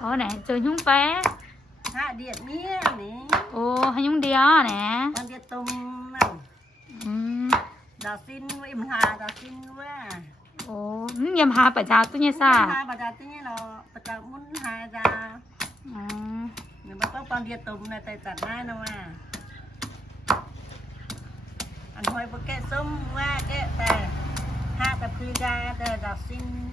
Ồ nè, chơi nhúng phá Hạ điện mía nè Ồ, hãy nhúng đĩa nè Con đĩa tung nè Đó xin ngươi, hà đó xin ừ, ngươi ừ. ừ. à Ồ, nhầm hà bà chào tui nha sao Nhầm hà bà chào tui nha nó Bà chào muốn hà ra nếu bà có con đĩa tung nè, tài chặt nai nè mà Anh hồi bà kẹt xông qua kẹt tài Hạ tập khuya ra, tài đọc xin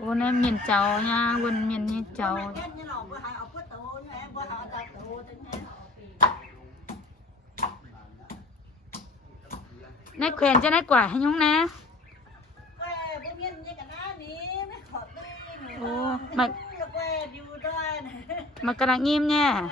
Quân em nhìn cháu nha, quân nhìn như cháu. Nè khuyên cho nè ừ, quả hay nhúng nè. Quê, quân nhìn như cả mà... mà cả nghiêm nha.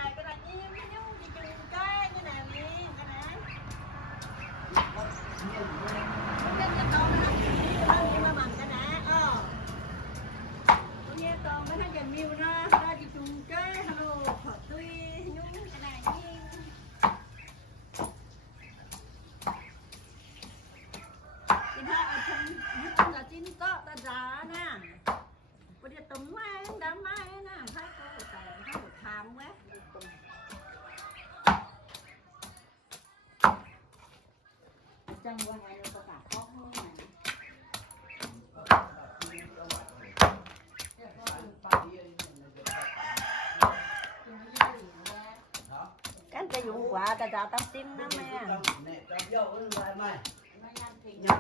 咱家用火，咱家咱蒸，哪们啊？nhau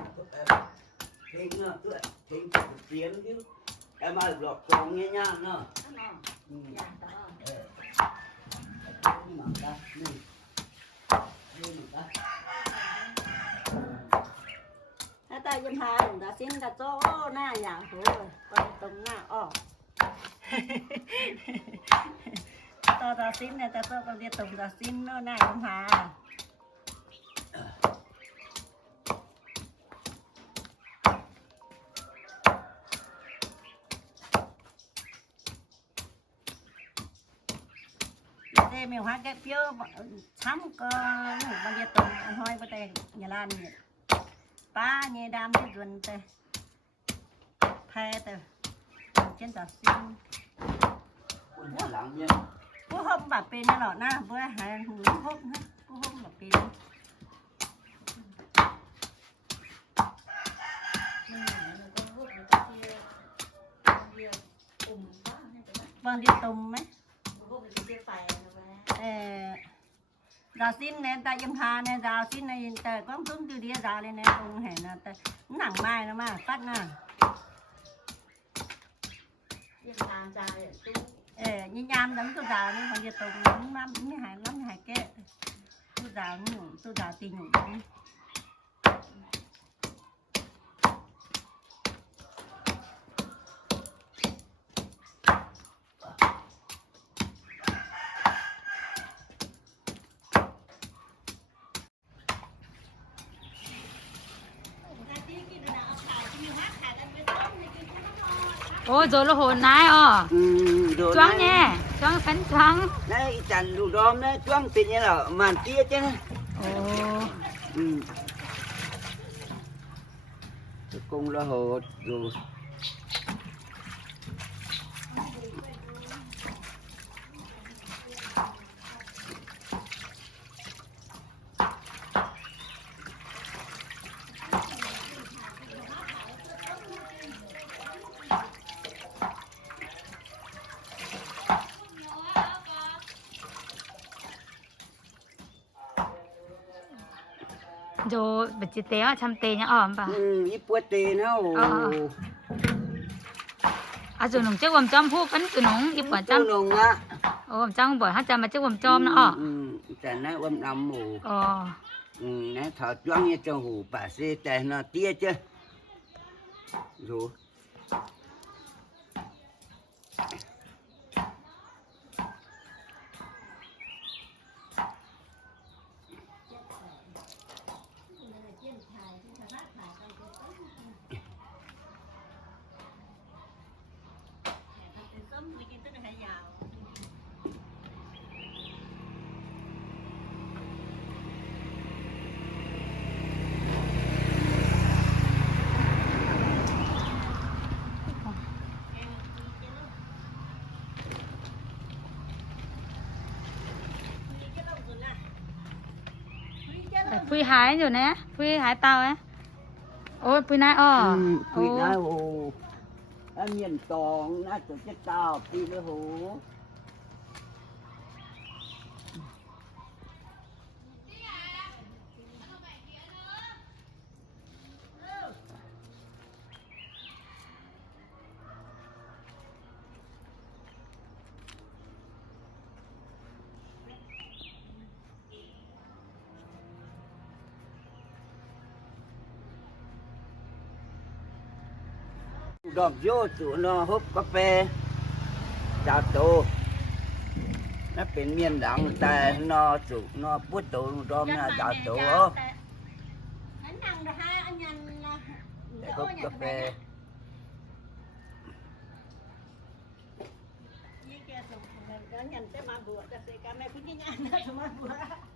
thêm nha cứ thêm một tiếng chứ em ai lọt con nghe nha nha ta xin ta cho na nhà thôi, con tùng na, ờ, ta ta xin ta cho con biết tùng ta xin nó na không hà. em hóa cái phiếu sắm có bao nhiêu tuần ăn hoi với nhà lan ba nhà đam cái gần tê thay tê trên tờ xin cô hôm bà pin nó lọt na vừa hai hôm hôm cô hôm bà pin vâng đi tùng ấy giáo xin nè ta yên hà nè giáo xin này ta con cưng từ đi giáo lên nè không hề nè ta nặng mai nó mà phát nè ê như nhám lắm tôi giáo nè còn giờ tôi cũng năm mươi hai năm hai tôi giáo tôi giáo tình 哦，做罗河奶哦，装耶，装粉装。那一前路多咩，装成呢了，慢些些呢。哦，嗯，这公罗河做。jo bạch chết té mà chăm té nhá ôm bà y ít bớt té nữa ô à dù nông chết quầm chăm phu cánh cứ nông y quả chăm nông á ô quầm chăm bởi hát chăm mà chết quầm chăm nữa ô ừ chả nãy quầm nằm ngủ ô ừ nãy thọ chuông như cho hủ bà xê té nó tia chứ dù พุยหายอยู่นะพุยหายเตาอโอ้พุยนายอ๋อพุยนายโอ้เมียนตองน่าจะเจ็ดเตาปีเลยโห đom vô chỗ nó hút cà phê trà tô nó bên miền đắng ừ, ta nó chủ nó bút tô đom là trà tô hút cà phê Nhanh tới mà bùa, tại vì cả mẹ cũng như nhanh tới mà bùa.